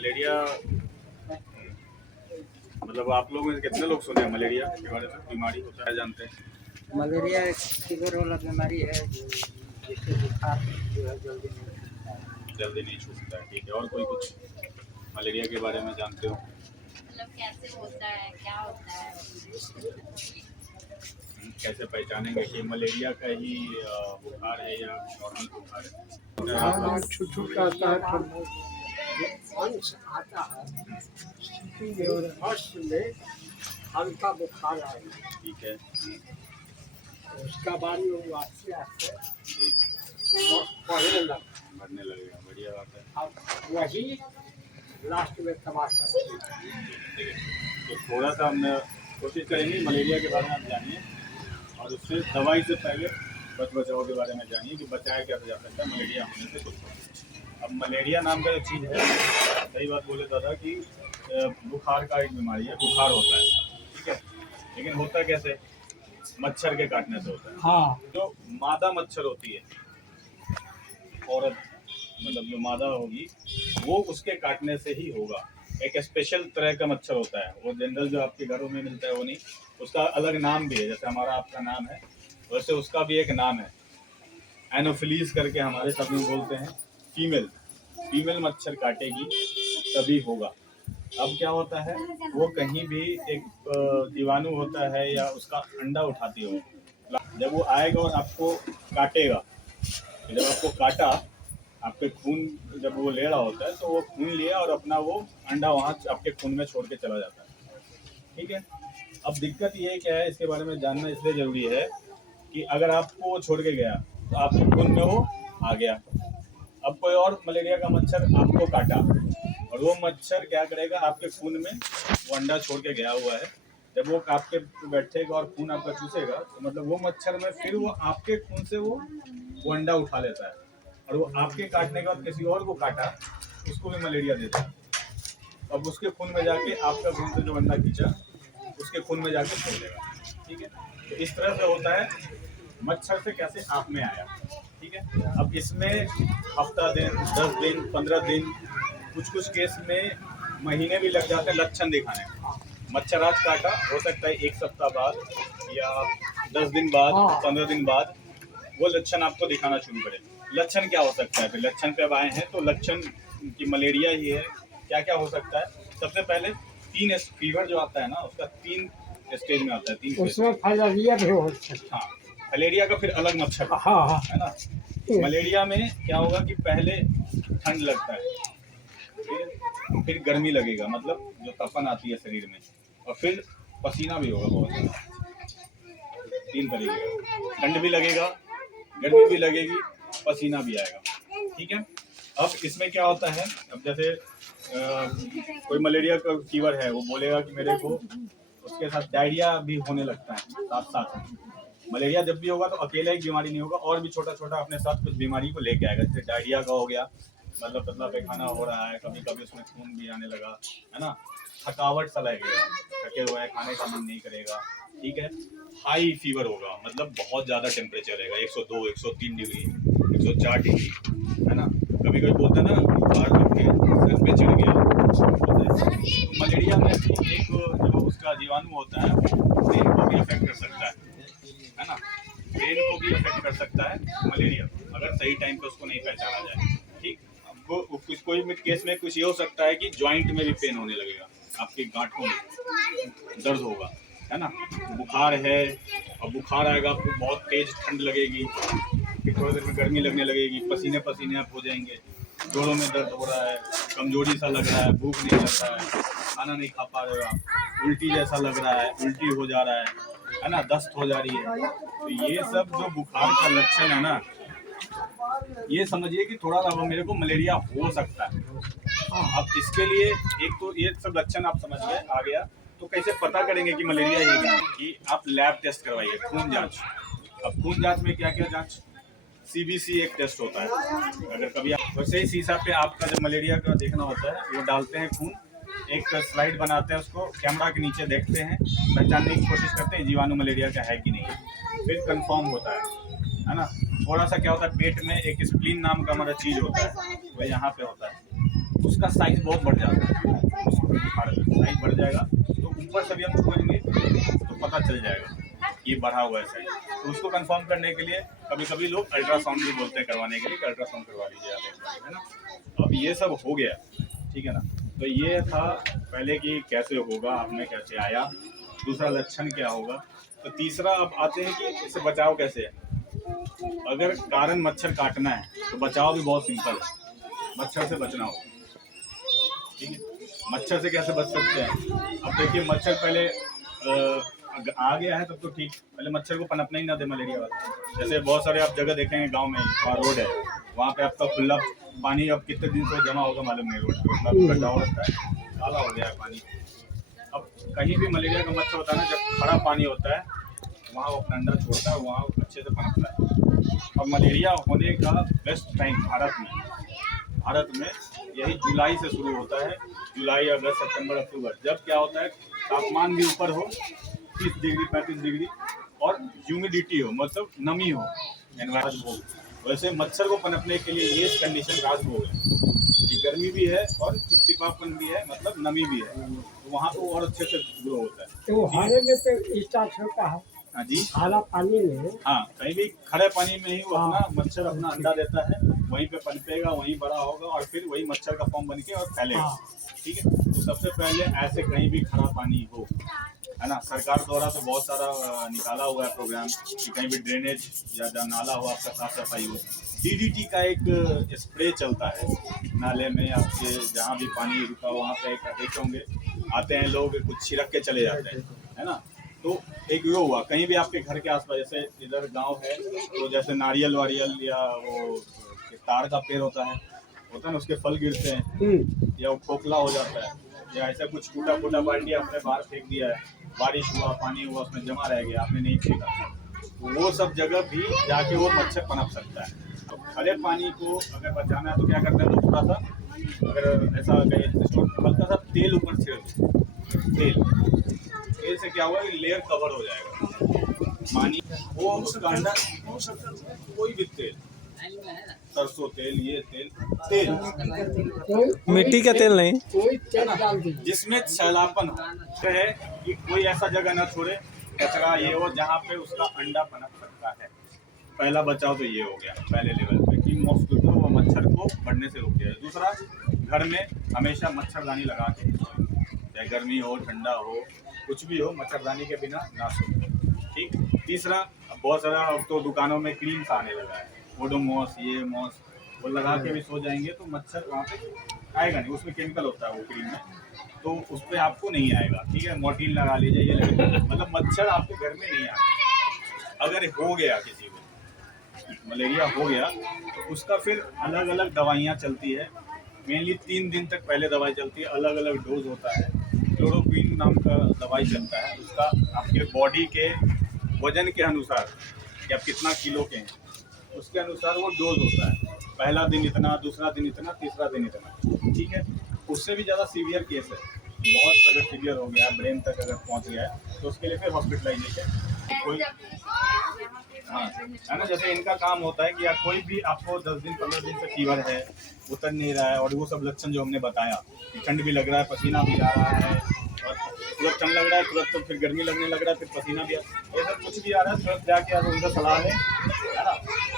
Malaria मतलब आप लोग में कितने लोग सुने हैं मलेरिया के बारे में? बीमारी होता है जानते हैं? मलेरिया एक फीवर वाला बीमारी है जिससे बुखार जो है जल्दी नहीं छूटता है। जल्दी नहीं छूटता है, ठीक है। और कोई कुछ मलेरिया के बारे में जानते हो? मतलब कैसे होता है, क्या होता है? कैसे पहचानेंगे कि मलेरिया का ही बुखार है या नॉर्मल बुखार है? हाँ, छुट आता है अंश आता है और हर्ष में हल्का बुखार आएगा, ठीक है उसका बाद में वो आस्ते आस्ते जी, बढ़ने लगता बढ़ने लगेगा। बढ़िया बात है। है। अब वही लास्ट में तबाह करता है। ठीक है, तो थोड़ा सा हम कोशिश करेंगे मलेरिया के बारे में आप जानिए और उससे दवाई से पहले बच बचाव के बारे में जानिए कि बचाया कैसे जा सकता है मलेरिया होने से कुछ। अब मलेरिया नाम का जो चीज़ है, सही बात बोले दादा कि बुखार का एक बीमारी है, बुखार होता है, ठीक है। लेकिन होता कैसे? मच्छर के काटने से होता है। हाँ, जो मादा मच्छर होती है, औरत मतलब जो मादा होगी वो उसके काटने से ही होगा। एक स्पेशल तरह का मच्छर होता है, वो जनरल जो आपके घरों में मिलता है वो नहीं, उसका अलग नाम भी है। जैसे हमारा आपका नाम है वैसे उसका भी एक नाम है, एनोफिलीज करके हमारे सब लोग बोलते हैं। फीमेल फीमेल मच्छर काटेगी तभी होगा। अब क्या होता है, वो कहीं भी एक जीवाणु होता है या उसका अंडा उठाती है वो। जब वो आएगा और आपको काटेगा, जब आपको काटा, आपके खून जब वो ले रहा होता है तो वो खून लिया और अपना वो अंडा वहाँ आपके खून में छोड़ के चला जाता है, ठीक है। अब दिक्कत ये क्या है, इसके बारे में जानना इसलिए जरूरी है कि अगर आपको वो छोड़ के गया तो आपके खून में वो आ गया। अब कोई और मलेरिया का मच्छर आपको काटा और वो मच्छर क्या करेगा, आपके खून में वो अंडा छोड़ के गया हुआ है, जब वो आपके बैठेगा और खून आपका चूसेगा तो मतलब वो मच्छर में फिर वो आपके खून से वो अंडा उठा लेता है और वो आपके काटने के बाद किसी और को काटा, उसको भी मलेरिया देता है। अब उसके खून में जाके आपका खून से जो अंडा खींचा उसके खून में जाके छोड़ देगा, ठीक है। तो इस तरह से होता है मच्छर से कैसे आप में आया, ठीक है। अब इसमें हफ्ता दिन, 10 दिन, 15 दिन, कुछ केस में महीने भी लग जाते हैं लक्षण दिखाने में। मच्छर आज काटा, हो सकता है 1 सप्ताह बाद या 10 दिन बाद, 15 दिन बाद वो लक्षण आपको दिखाना शुरू करे। लक्षण क्या हो सकता है? फिर लक्षण पे अब आए हैं तो लक्षण की मलेरिया ही है। क्या क्या हो सकता है? सबसे पहले 3 फीवर जो आता है ना, उसका 3 स्टेज में आता है, 3 उसमें फाइलेरिया भी हो सकता हाँ, मलेरिया का फिर अलग मच्छर है। हाँ हाँ, है ना। मलेरिया में क्या होगा कि पहले ठंड लगता है, फिर गर्मी लगेगा, मतलब जो तपन आती है शरीर में, और फिर पसीना भी होगा बहुत ज़्यादा। 3 तरीके का, ठंड भी लगेगा, गर्मी भी लगेगी, पसीना भी आएगा, ठीक है। अब इसमें क्या होता है, अब जैसे कोई मलेरिया का फीवर है, वो बोलेगा कि मेरे को, उसके साथ डायरिया भी होने लगता है साथ साथ। मलेरिया जब भी होगा तो अकेला एक बीमारी नहीं होगा, और भी छोटा छोटा अपने साथ कुछ बीमारी को लेके आएगा। जैसे डायरिया का हो गया, मतलब पतला पैखाना हो रहा है, कभी कभी उसमें खून भी आने लगा, है ना। थकावट सा लगेगा, थके हुए हैं, खाने का मन नहीं करेगा, ठीक है। हाई फीवर होगा, मतलब बहुत ज़्यादा टेम्परेचर रहेगा, 102, 103 डिग्री, 104 डिग्री, है ना। कभी कभी बोलता है ना बुखार लग के सर पे चढ़ गया। तो मलेरिया में एक जो उसका जीवाणु होता है वो ब्रेन को भी अफेक्ट कर सकता है ना। ब्रेन को भी अफेक्ट कर सकता है मलेरिया, अगर सही टाइम पे उसको नहीं पहचाना जाए, ठीक। अब कोई भी केस में कुछ ये हो सकता है कि जॉइंट में भी पेन होने लगेगा, आपके गांठों में दर्द होगा, है ना। बुखार है और बुखार आएगा, आपको बहुत तेज ठंड लगेगी, फिर थोड़ी देर में गर्मी लगने लगेगी, पसीने पसीने आप हो जाएंगे, जोड़ों में दर्द हो रहा है, कमजोरी सा लग रहा है, भूख नहीं लग रहा है, खाना नहीं खा पा रहे हो आप, उल्टी जैसा लग रहा है, उल्टी हो जा रहा है ना, दस्त हो जा रही है। तो ये सब जो बुखार का लक्षण है ना, ये समझिए कि थोड़ा सा मेरे को मलेरिया हो सकता है। अब इसके लिए एक तो ये सब लक्षण आप समझ गए, आ गया, तो कैसे पता करेंगे कि मलेरिया ये है कि आप लैब टेस्ट करवाइए, खून जांच। अब खून जांच में क्या क्या जांच, सीबीसी एक टेस्ट होता है। अगर कभी आप वैसे ही शीशा पे आपका जब मलेरिया का देखना होता है, वो डालते हैं खून, एक स्लाइड बनाते हैं, उसको कैमरा के नीचे देखते हैं, पहचानने की कोशिश करते हैं जीवाणु मलेरिया का है कि नहीं, फिर कंफर्म होता है ना। थोड़ा सा क्या होता है, पेट में एक स्प्लीन नाम का हमारा चीज होता है, वो यहाँ पे होता है, उसका साइज बहुत बढ़ जाता है, साइज बढ़ जाएगा तो ऊपर से भी हम छुएंगे तो पता चल जाएगा ये बढ़ा हुआ है साइज। तो उसको कंफर्म करने के लिए कभी कभी लोग अल्ट्रासाउंड भी बोलते हैं करवाने के लिए, अल्ट्रासाउंड करवा लीजिए आप एक बार, है ना। तो अब ये सब हो गया, ठीक है ना। तो ये था पहले कि कैसे होगा, आप में कैसे आया, दूसरा लक्षण क्या होगा। तो तीसरा अब आते हैं कि इससे बचाव कैसे है। अगर कारण मच्छर काटना है तो बचाव भी बहुत सिंपल है, मच्छर से बचना होगा, ठीक है। मच्छर से कैसे बच सकते हैं, अब देखिए मच्छर पहले आ गया है तब तो ठीक, पहले मच्छर को पनपना ही ना दे मलेरिया वाला। जैसे बहुत सारे आप जगह देखेंगे गांव में, वहाँ रोड है, वहाँ पे आपका खुला पानी अब कितने दिन से जमा होगा मालूम नहीं, रोड पे उतना गड्ढा हो रखा है, काला हो गया है पानी। अब कहीं भी मलेरिया का मच्छर होता है ना, जब खड़ा पानी होता है वहाँ वो अपना अंडा छोड़ता है, वहाँ अच्छे से पनपता है। अब मलेरिया होने का बेस्ट टाइम भारत में यही जुलाई से शुरू होता है, जुलाई अगस्त सितंबर अक्टूबर। जब क्या होता है, तापमान भी ऊपर हो 30 डिग्री 35 डिग्री और ह्यूमिडिटी हो, मतलब नमी हो, एनवायरमेंट हो। वैसे मच्छर को पनपने के लिए ये कंडीशन राजभोग है कि गर्मी भी है और चिपचिपापन भी है, मतलब नमी भी है, तो वहाँ तो और अच्छे से ग्रो होता है। तो हारे में तो स्टार्ट होता है। हाँ जी, खारा पानी में, हाँ कहीं भी खड़े पानी में ही वो अपना मच्छर अपना अंडा देता है, वहीं पे पनपेगा, वहीं बड़ा होगा और फिर वही मच्छर का फॉर्म बन के और फैलेगा, ठीक है। तो सबसे पहले ऐसे कहीं भी खड़ा पानी हो, है ना, सरकार द्वारा तो बहुत सारा निकाला हुआ है प्रोग्राम कि कहीं भी ड्रेनेज या जहाँ नाला हो आपका साफ सफाई हो। DDT का एक स्प्रे चलता है नाले में, आपके जहाँ भी पानी रुका वहाँ पे देखे होंगे, आते हैं लोग कुछ छिड़क के चले जाते हैं, है ना। तो एक वो हुआ कहीं भी आपके घर के आसपास, जैसे इधर गांव है तो जैसे नारियल वारियल या वो ताड़ का पेड़ होता है ना, उसके फल गिरते हैं या वो खोखला हो जाता है, या ऐसा कुछ टूटा फूटा बाल्टी आपने बाहर फेंक दिया है, बारिश हुआ पानी हुआ उसमें जमा रह गया, आपने नहीं फेंका, तो वो सब जगह भी जाके वो मच्छर पनप सकता है। तो खड़े पानी को अगर बचाना है तो क्या करते हैं लोग, थोड़ा सा अगर ऐसा हल्का सा तेल ऊपर छिड़क दो, तेल से क्या होगा कि लेयर कवर हो जाएगा पानी, वो उसका अंडा कोई भी तेल, सरसों तेल, ये तेल मिट्टी का तेल नहीं, कोई तेल डाल दीजिए जिसमें छैलापन हो है कि कोई ऐसा जगह न छोड़े कचरा ये हो जहाँ पे उसका अंडा पनप सकता है। पहला बचाव तो ये हो गया पहले लेवल पे कि मॉस्किटो व मच्छर को बढ़ने से रोक दिया। दूसरा, घर में हमेशा मच्छरदानी लगा के, चाहे गर्मी हो ठंडा हो कुछ भी हो, मच्छरदानी के बिना ना सो, ठीक। तीसरा, बहुत सारा अब तो दुकानों में क्रीम्स आने लगा है, ओडोमॉस ये मॉस, वो लगा के भी सो जाएंगे तो मच्छर वहाँ पे आएगा नहीं, उसमें केमिकल होता है वो क्रीम में, तो उस पर आपको नहीं आएगा, ठीक है। मोर्टीन लगा लीजिए, ये लगा, मतलब मच्छर आपके घर में नहीं आएगा। अगर हो गया किसी को मलेरिया हो गया तो उसका फिर अलग अलग दवाइयाँ चलती है, मेनली 3 दिन तक पहले दवाई चलती है, अलग अलग डोज होता है। क्लोरोक्विन नाम का दवाई चलता है, उसका आपके बॉडी के वजन के अनुसार कि आप कितना किलो के हैं उसके अनुसार वो डोज होता है। पहला दिन इतना, दूसरा दिन इतना, तीसरा दिन इतना, ठीक है। उससे भी ज़्यादा सीवियर केस है, बहुत अगर सीवियर हो गया, ब्रेन तक अगर पहुंच गया है तो उसके लिए फिर हॉस्पिटलाइजेशन कोई, हाँ है ना। जैसे इनका काम होता है कि या कोई भी आपको 10 दिन 15 दिन से फीवर है, उतर नहीं रहा है, और वो सब लक्षण जो हमने बताया कि ठंड भी लग रहा है, पसीना भी आ रहा है, और तुरंत ठंड लग रहा है, तुरंत तो फिर गर्मी लगने लग रहा है, फिर पसीना भी, ये सब कुछ भी आ रहा है, तुरंत जाके आप उनका सलाह लें, है ना।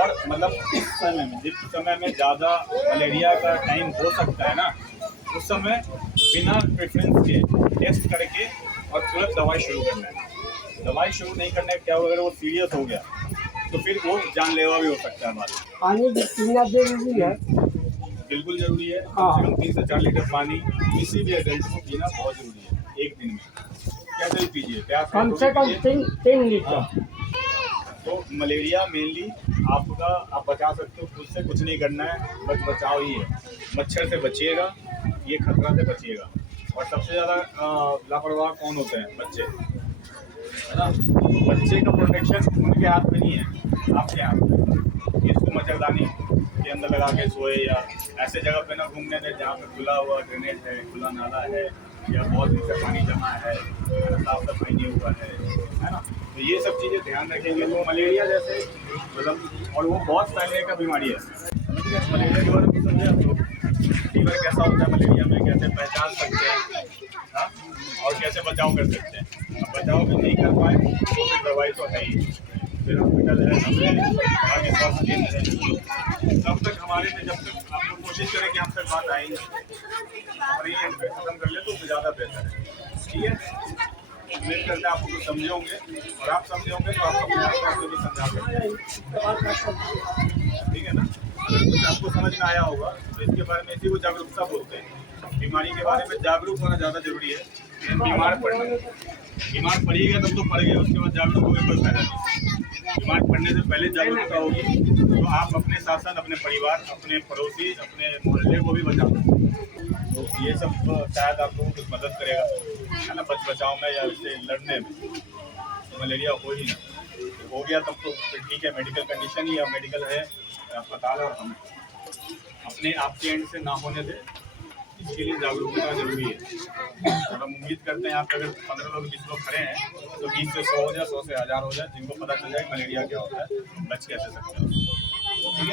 और मतलब इस समय में, जिस समय में ज़्यादा मलेरिया का टाइम हो सकता है ना, उस समय बिना प्रेफरेंस के टेस्ट करके और तुरंत दवाई शुरू करना है। दवाई शुरू नहीं करने क्या होगा, अगर वो सीरियस हो गया तो फिर वो जानलेवा भी हो सकता है हमारे। पानी भी पीना जरूरी है, बिल्कुल जरूरी है, कम से कम 3 से 4 लीटर पानी किसी भी एडल्ट को पीना बहुत जरूरी है एक दिन में। कैसे भी पीजिए, प्यास कम से कम 3 लीटर। तो मलेरिया मेनली आपका, आप बचा सकते हो खुद से, कुछ नहीं करना है, बस बचाव ही है। मच्छर से बचिएगा, ये खतरा से बचिएगा। और सबसे ज़्यादा लापरवाह कौन होते हैं? बच्चे, है ना। तो बच्चे का प्रोटेक्शन उनके हाथ में नहीं है, आपके हाथ में। इसको मच्छरदानी के अंदर लगा के सोए, या ऐसे जगह पे ना घूमने दें जहाँ पे खुला हुआ ड्रेनेज है, खुला नाला है, या बहुत दिन से पानी जमा है, साफ सफाई नहीं हुआ है ना। तो ये सब चीज़ें ध्यान रखेंगे तो मलेरिया जैसे मतलब, और वो बहुत फैलने का बीमारी है, समझिए। मलेरिया के बारे में समझे आप लोग? फीवर कैसा होता है मलेरिया में, कैसे पहचान सकते हैं, हाँ, और कैसे बचाव कर सकते हैं। अब बचाव भी नहीं कर पाए तो फिर दवाई तो है ही, फिर हॉस्पिटल है, हमें आगे स्वास्थ्य केंद्र है। तब तक हमारे में जब तक आप लोग कोशिश करें कि हम तक बात आएंगे, हमारी ये खत्म कर ले तो ज़्यादा बेहतर है। ठीक है, उम्मीद करते हैं आप लोग समझे होंगे, और आप समझे होंगे तो आप अपने आस-पास को भी समझा सकते हैं। ठीक है ना, अगर कुछ आपको समझ में आया होगा तो इसके बारे में इसी को जागरूकता बोलते हैं। बीमारी के बारे में जागरूक होना ज़्यादा जरूरी है। बीमार पड़िएगा तब तो पड़ गए, उसके बाद जागरूक होने कोई फायदा नहीं। बीमार पड़ने से पहले जागरूकता होगी तो आप अपने साथ साथ अपने परिवार, अपने पड़ोसी, अपने मोहल्ले को भी बचा सकते। तो ये सब शायद आप लोगों को मदद करेगा, है ना, बचाव में या इससे लड़ने में। तो मलेरिया हो ही ना, हो गया तब तो फिर ठीक है, मेडिकल कंडीशन ही, या मेडिकल है, अस्पताल, और हम अपने आपके एंड से ना होने दें, इसके लिए जागरूकता जरूरी है। और हम उम्मीद करते हैं आप अगर 15 लोग 20 लोग खड़े हैं तो 20 से 100 हो जाए, 100 से 1000 हो जाए, जिनको पता चल जाए मलेरिया क्या होता है, बच कैसे सकते हैं। ठीक है।